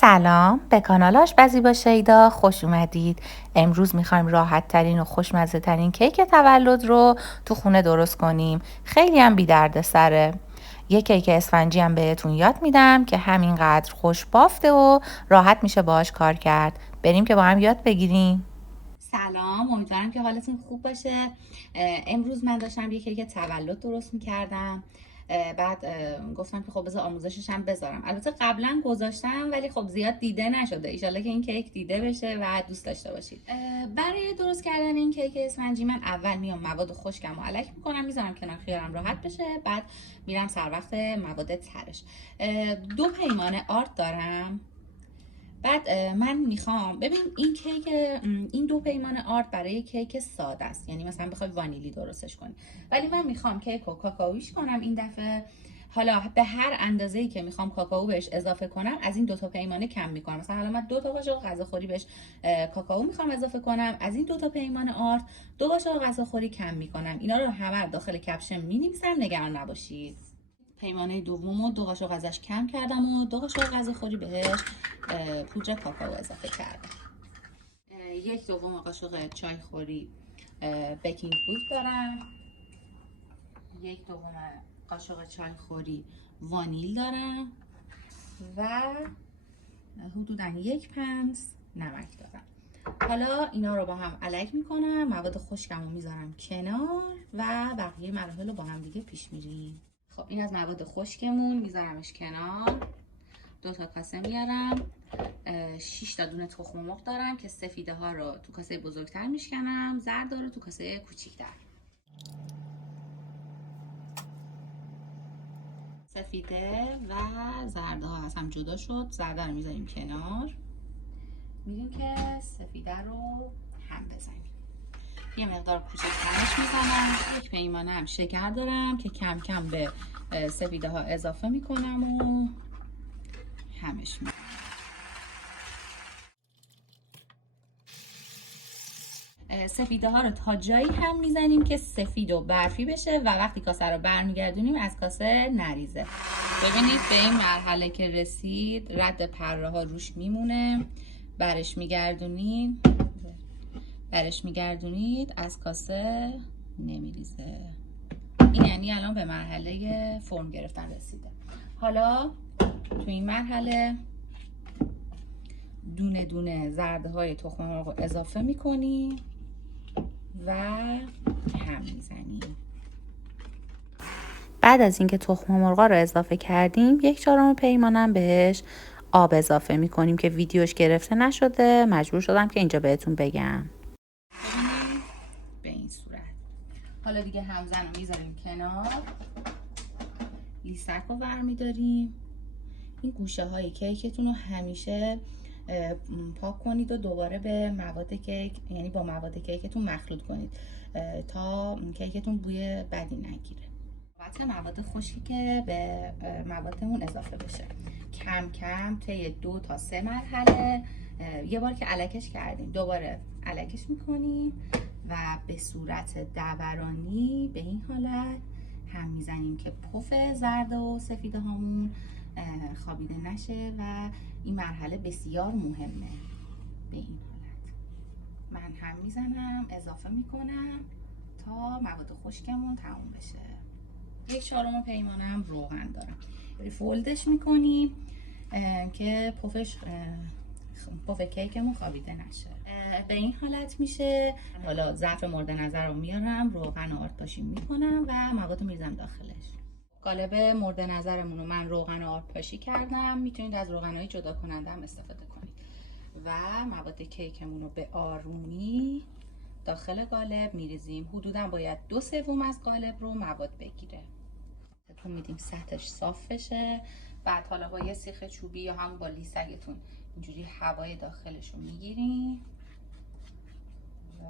سلام، به کانال آشپزی با شیدا خوش اومدید. امروز میخوایم راحت ترین و خوشمزه ترین کیک تولد رو تو خونه درست کنیم. خیلی هم بی درد سره. یه کیک اسفنجی هم بهتون یاد میدم که همینقدر خوش بافته و راحت میشه باهاش کار کرد. بریم که با هم یاد بگیریم. سلام، امیدوارم که حالتون خوب باشه. امروز من داشتم یه کیک تولد درست میکردم. بعد گفتم که خب بذار آموزشش هم بذارم. البته قبلا گذاشتم ولی خب زیاد دیده نشده. ایشالله که این کیک دیده بشه و دوست داشته باشید. برای درست کردن این کیک اسفنجی من اول میام مواد خشکم رو الک میکنم، میذارم کنار خیارم راحت بشه. بعد میرم سر وقت مواد ترش. 2 پیمانه آرد دارم. بعد من میخوام ببین این کیک، این 2 پیمانه آرد برای کیک ساده است، یعنی مثلا بخوای وانیلی درستش کنی، ولی من میخوام کیک رو کاکائویش کنم این دفعه. حالا به هر اندازه‌ای که میخوام کاکائو بهش اضافه کنم از این 2 تا پیمانه کم میکنم. مثلا حالا من 2 تا قاشق غذاخوری بهش کاکائو میخوام اضافه کنم، از این 2 تا پیمانه آرد 2 قاشق غذاخوری کم میکنم. اینا رو همه داخل کپشن مینویسم، نگران نباشید. پیمانه دومو 2 قاشق ازش کم کردم و 2 قاشق غذاخوری بهش پودر کاکائو اضافه کردم. 1/2 قاشق چای خوری بیکینگ پودر دارم. 1/2 قاشق چای خوری وانیل دارم و حدوداً 1 پنس نمک دارم. حالا اینا رو با هم الک میکنم، مواد خشکم رو میذارم کنار و بقیه مراحل رو با هم دیگه پیش میریم. خب این از مواد خشکمون، میذارمش کنار. 2 تا کاسه میارم. 6 تا دونه تخم مرغ دارم که سفیده ها رو تو کاسه بزرگتر میشکنم، زرد رو تو کاسه کوچیک‌تر. سفیده و زرده ها از هم جدا شد. زرده رو میذاریم کنار. میریم که سفیده رو هم بزنیم. یه مقدار کوچکترش میزنم. 1 پیمانه هم شکر دارم که کم کم به سفیده ها اضافه میکنم و همش میکنم. سفیده ها رو تا جایی هم میزنیم که سفید و برفی بشه و وقتی کاسه رو برمیگردونیم از کاسه نریزه. ببینید به این مرحله که رسید رد پره ها روش میمونه. برش میگردونید از کاسه نمیریزه. این یعنی الان به مرحله فرم گرفتن رسیده. حالا تو این مرحله دونه دونه زرده های تخم مرغ رو اضافه میکنیم و هم میزنیم. بعد از اینکه تخم مرغا رو اضافه کردیم 1/4 پیمانم بهش آب اضافه میکنیم که ویدیوش گرفته نشده، مجبور شدم که اینجا بهتون بگم. به این صورت. حالا دیگه همزن رو میذاریم کنار. لیسک رو برمیداریم. این گوشه های کیکتون رو همیشه پاک کنید و دوباره به مواد کیک، یعنی با مواد کیکتون مخلوط کنید تا کیکتون بوی بدی نگیره. مواد خشکی که به موادمون اضافه بشه کم کم طی 2 تا 3 مرحله. یه بار که الکش کردیم دوباره الکش میکنیم و به صورت دورانی به این حالت هم میزنیم که پف زرد و سفید هامون خوابیده نشه و این مرحله بسیار مهمه. به این حالت من هم میزنم، اضافه میکنم تا مواد خشکمون تموم بشه. 1/4 پیمانم روغن دارم. فولدش میکنیم که پف کیکمون خوابیده نشه. به این حالت میشه. حالا ظرف مورد نظر رو میارم، روغن آرد پاشی میکنم و مواد میریزم داخلش. قالب مورد نظرمون رو من روغن آرد پاشی کردم. میتونید از روغنهای جدا کننده هم استفاده کنید و مواد کیکمون رو به آرومی داخل قالب میریزیم. حدودا باید 2/3 از قالب رو مواد بگیره. تکون میدیم سطحش صاف بشه. بعد حالا با یه سیخ چوبی یا همون با لیسگتون اینجوری هوای داخلش رو میگیریم و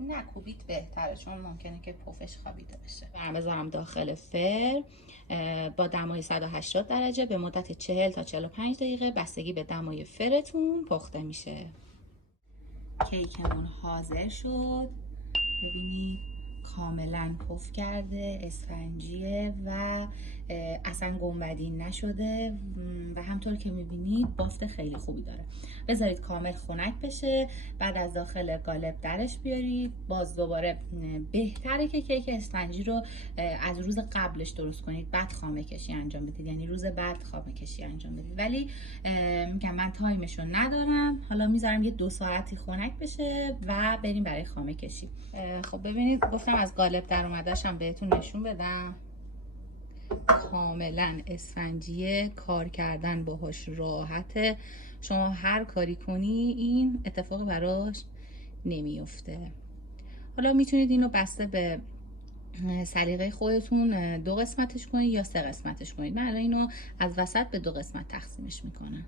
نکوبید بهتره چون ممکنه که پفش خوابیده بشه. برم بذارم داخل فر با دمای 180 درجه به مدت 40 تا 45 دقیقه بستگی به دمای فرتون پخته میشه. کیکمون حاضر شد. ببینید کاملا پف کرده، اسفنجیه و اصلا گنبدی نشده و همطور که میبینید بافت خیلی خوبی داره. بذارید کامل خنک بشه، بعد از داخل قالب درش بیارید. باز دوباره بهتره که کیک اسفنجی رو از روز قبلش درست کنید، بعد خامه کشی انجام بدید، یعنی روز بعد خامه کشی انجام بدید. ولی میگم من تایمش رو ندارم، حالا میذارم یه 2 ساعتی خنک بشه و بریم برای خامه کشی. خب ببینید گفتم از قالب در اومده‌ش هم بهتون نشون بدم. کاملا اسفنجیه، کار کردن باهاش راحته، شما هر کاری کنی این اتفاق براش نمیفته. حالا میتونید اینو بسته به سلیقه خودتون 2 قسمتش کنید یا 3 قسمتش کنید. من الان اینو از وسط به 2 قسمت تقسیمش میکنم.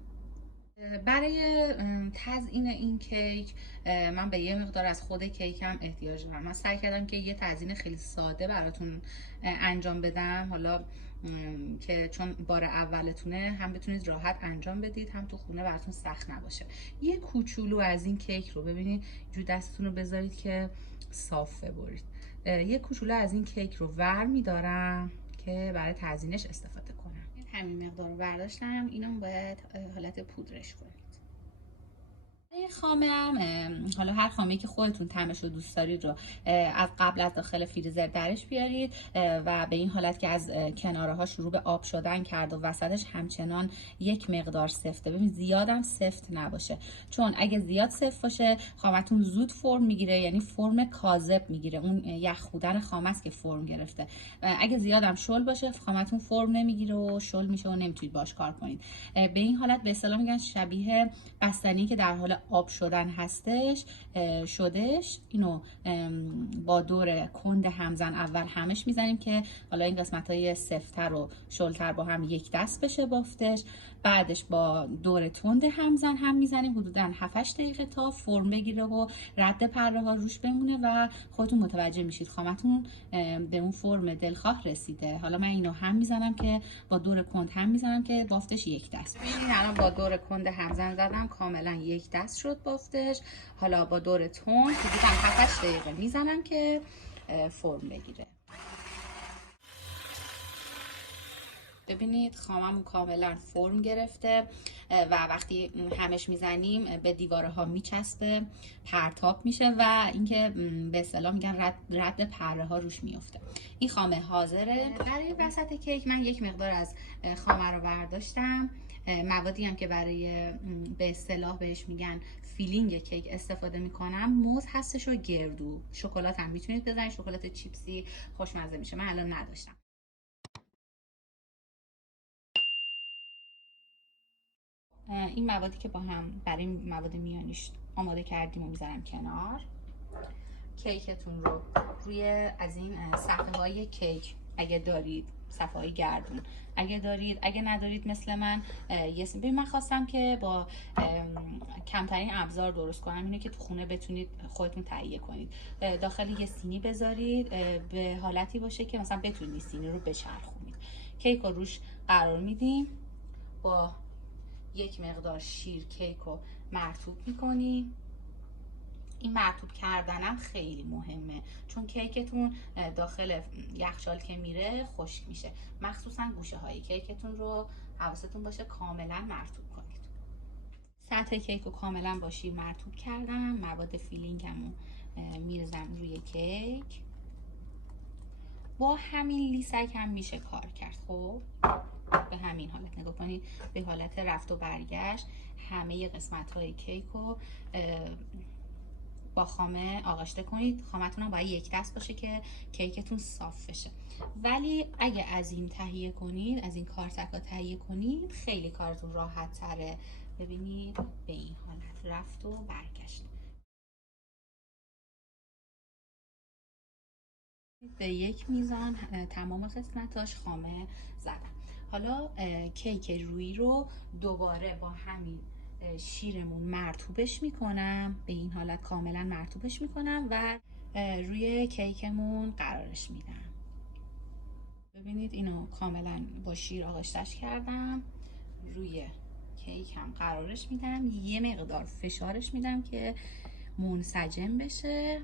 برای تزیین این کیک من به یه مقدار از خود کیکم احتیاج دارم. من سعی کردم که یه تزیین خیلی ساده براتون انجام بدم، حالا که چون بار اولتونه هم بتونید راحت انجام بدید، هم تو خونه براتون سخت نباشه. یه کوچولو از این کیک رو ببینید جو دستتون رو بذارید که صاف ببرید. یه کوچولو از این کیک رو ور میدارم که برای تزیینش استفاده کنم. همین مقدار رو برداشتم، اینو باید حالت پودرش کنید. این خامم، حالا هر خامه‌ای که خودتون طعمش رو دوست دارید رو از قبل از داخل فریزر درش بیارید و به این حالت که از کناره ها شروع به آب شدن کرد و وسطش همچنان یک مقدار سفته. ببین زیادم سفت نباشه، چون اگه زیاد سفت باشه خامتون زود فرم میگیره، یعنی فرم کاذب میگیره، اون یخودن خامه است که فرم گرفته. اگه زیادم شل باشه خامتون فرم نمیگیره و شل میشه و نمیتونید باش کار کنید. به این حالت به اصطلاح میگن شبیه بستنی که در حال آب شدن هستش شدش. اینو با دور کند همزن اول همش میزنیم که حالا این قسمت های سفت‌تر و شلتر با هم یک دست بشه بافتش. بعدش با دور تند همزن هم میزنیم حدودا 7-8 دقیقه تا فرم بگیره و رد پره ها روش بمونه و خودتون متوجه میشید خامتون به اون فرم دلخواه رسیده. حالا من اینو هم میزنم که با دور کند هم میزنم که بافتش یک دست. ببینید الان با دور کند همزن زدم کاملا یک دست شد بافتش. حالا با دور تند حدودا 7-8 دقیقه میزنم که فرم بگیره. ببینید خاممون کاملا فرم گرفته و وقتی همش میزنیم به دیواره ها میچسبه، پرتاب میشه و اینکه به اصطلاح میگن رد پره ها روش میفته. این خامه حاضره. برای وسط کیک من یک مقدار از خامه رو برداشتم. موادی هم که برای به اصطلاح بهش میگن فیلینگ کیک استفاده میکنم موز هستش و گردو. شکلات هم میتونید بزنید، شکلات چیپسی خوشمزه میشه. من الان نداشتم. این موادی که با هم برای مواد میانیش آماده کردیم و میذارم کنار. کیکتون رو روی از این صفحه های کیک اگه دارید، صفحه های گردون اگه دارید، اگه ندارید مثل من من خواستم که با کمترین ابزار درست کنم، اینه که تو خونه بتونید خودتون تهیه کنید. داخل یه سینی بذارید به حالتی باشه که مثلا بتونید سینی رو بچرخونید. کیک رو روش قرار میدیم، با یک مقدار شیر کیک رو مرطوب میکنیم. این مرطوب کردنم خیلی مهمه، چون کیکتون داخل یخچال که میره خشک میشه. مخصوصا گوشه های کیکتون رو حواستون باشه کاملا مرطوب کنید. سطح کیک رو کاملا با شیر مرطوب کردم. مواد فیلینگم رو میرزم روی کیک. با همین لیسک هم میشه کار کرد. خب به همین حالت نگاه کنید، به حالت رفت و برگشت همه قسمت های کیک رو با خامه آغشته کنید. خامتون هم باید یک دست باشه که کیکتون صاف بشه. ولی اگه از این تهیه کنید، از این کارتکا تهیه کنید، خیلی کارتون راحت تره. ببینید به این حالت رفت و برگشت. به یک میزان تمام قسمتاش خامه زدم. حالا کیک رویی رو دوباره با همین شیرمون مرطوبش میکنم، به این حالت کاملا مرطوبش میکنم و روی کیکمون قرارش میدم. ببینید اینو کاملا با شیر آغشتش کردم، روی کیکم قرارش میدم، یه مقدار فشارش میدم که منسجم بشه.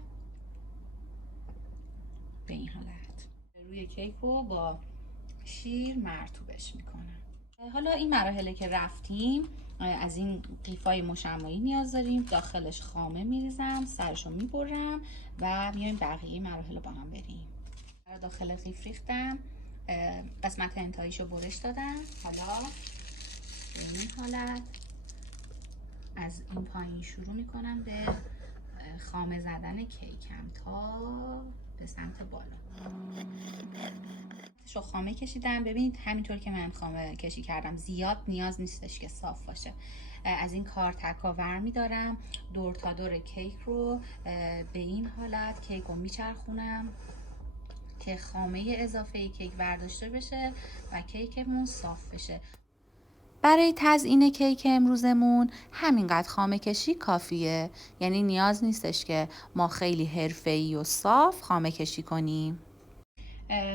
به این حالت. روی کیک رو با شیر مرطوبش میکنم. حالا این مراحل که رفتیم، از این قیفای مشمعی نیاز داریم. داخلش خامه میریزم، سرشو میبرم و میایم بقیه مراحل با هم بریم. داخل قیف ریختم، قسمت انتهاییشو برش دادم. حالا به این حالت از این پایین شروع میکنم به خامه زدن کیکم تا به سمت بالا. شو خامه کشیدم. ببینید همینطور که من خامه کشی کردم، زیاد نیاز نیستش که صاف باشه. از این کار تکاور میدارم، دور تا دور کیک رو به این حالت کیک رو میچرخونم که خامه اضافه کیک برداشته بشه و کیکمون صاف بشه. برای تزیین کیک امروزمون همینقدر خامه کشی کافیه. یعنی نیاز نیستش که ما خیلی حرفه‌ای و صاف خامه کشی کنیم.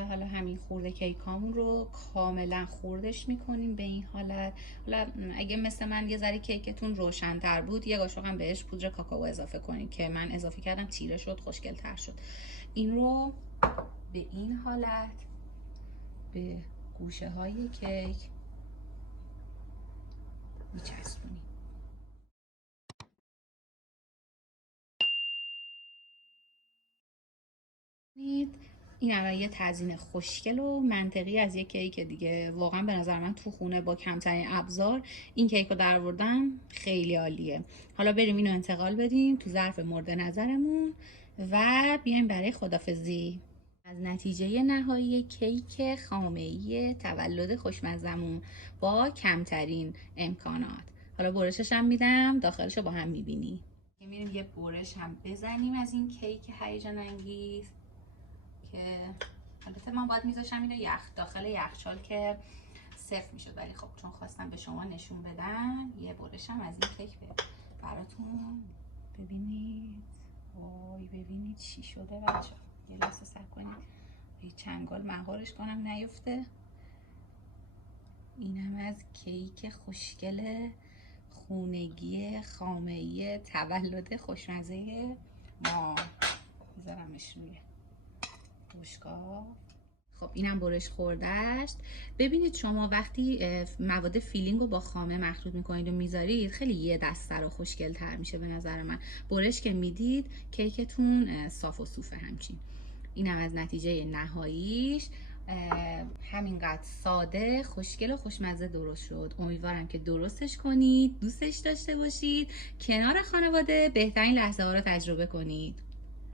حالا همین خورده کیکامون رو کاملا خوردش میکنیم به این حالت. حالا اگه مثل من یه ذره کیکتون روشن‌تر بود، یه قاشق هم بهش پودر کاکائو اضافه کنید که من اضافه کردم، تیره شد، خوشگل‌تر شد. این رو به این حالت به گوشه های کیک میچسبونیم. این الان یه تزیین خوشگل و منطقی از یک کیک دیگه. واقعا به نظر من تو خونه با کمترین ابزار این کیک رو درآوردن خیلی عالیه. حالا بریم اینو انتقال بدیم تو ظرف مورد نظرمون و بیایم برای خدافظی. از نتیجه نهایی کیک خامه‌ای تولد خوشمزمون با کمترین امکانات. حالا برشش هم میدم، داخلش رو با هم میبینی. میریم یه برش هم بزنیم از این کیک هیجان انگیز که البته من باید میذاشم اینو داخل یخچال که سفت میشد، ولی خب چون خواستم به شما نشون بدم یه برشم از این کیک براتون. ببینید، وای ببینید چی شده بچه. یه لحظه صبر کنید، یه چنگال مهارش کنم نیفته. اینم از کیک خوشگل خونگی خامه‌ای تولد خوشمزه ما. میذارمش روی بشقاب. خب اینم برش خورده‌اش. ببینید شما وقتی مواد فیلینگ رو با خامه مخلوط میکنید و میذارید، خیلی یه دست‌تر و خوشگل‌تر میشه به نظر من. برش که میدید کیکتون صاف و صوفه. همچین اینم از نتیجه نهاییش. همینقدر ساده، خوشگل و خوشمزه درست شد. امیدوارم که درستش کنید، دوستش داشته باشید، کنار خانواده بهترین لحظه ها رو تجربه کنید.